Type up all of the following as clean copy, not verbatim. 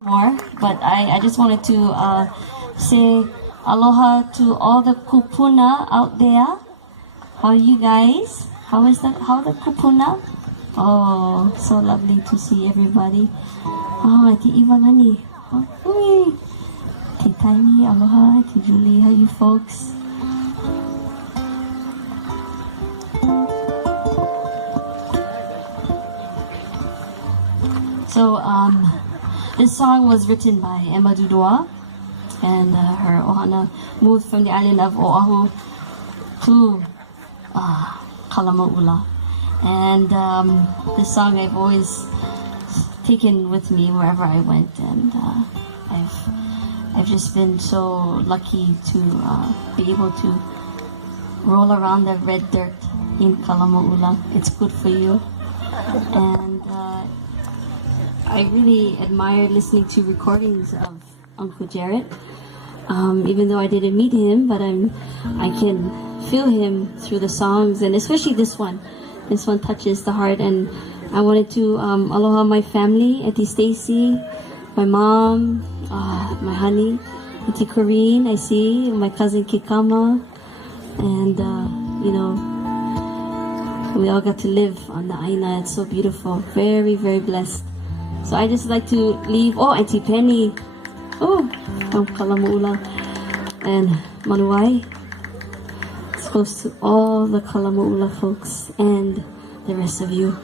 more, but I just wanted to say aloha to all the kupuna out there. How are you guys? How the kupuna? Oh, so lovely to see everybody. Oh, Ati Ivalani. Oh, Ati Tiny, aloha. Ati Julie, how you folks? So, this song was written by Emma Dudua, and her ohana moved from the island of Oahu to Kalamaula. And this song I've always taken with me wherever I went, and I've just been so lucky to be able to roll around the red dirt in Kalamaula. It's good for you, and I really admire listening to recordings of Uncle Jarrett. Even though I didn't meet him, but I can feel him through the songs, and especially this one. This one touches the heart, and I wanted to aloha my family, Auntie Stacy, my mom, my honey, Auntie Corrine, I see, my cousin Kikama, and we all got to live on the Aina. It's so beautiful, very, very blessed. So I just like to leave, Auntie Penny, from Kalamaula, and Manuai. It's close to all the Kalamaula folks and the rest of you.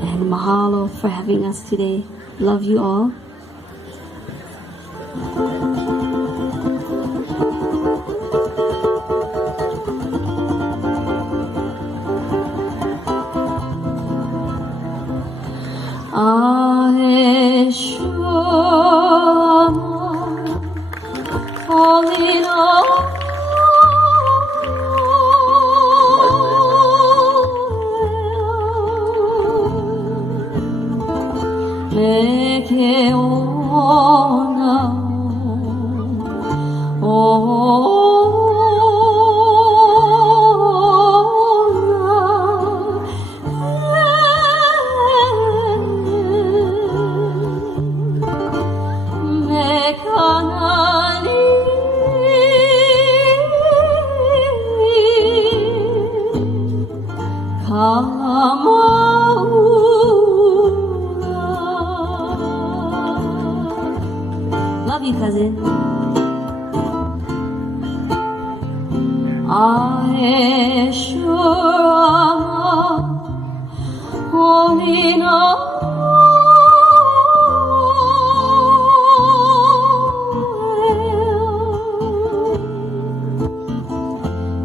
And mahalo for having us today. Love you all. Love you, cousin. I sure holy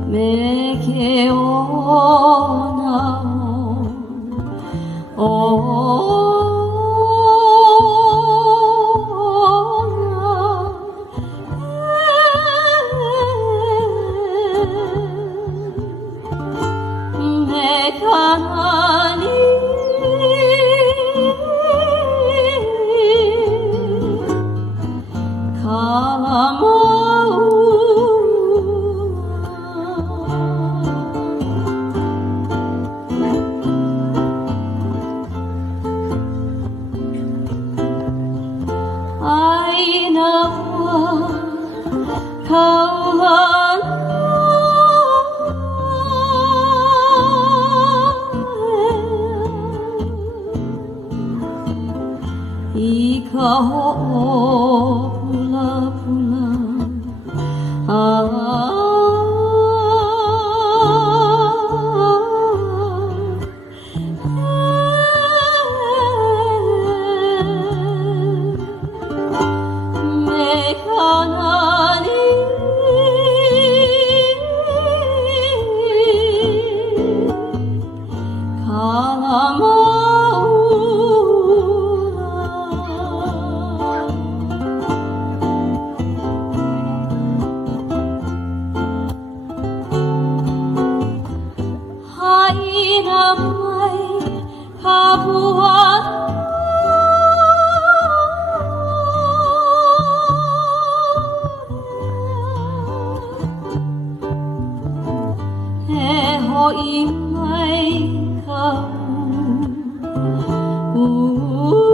make it Ooh.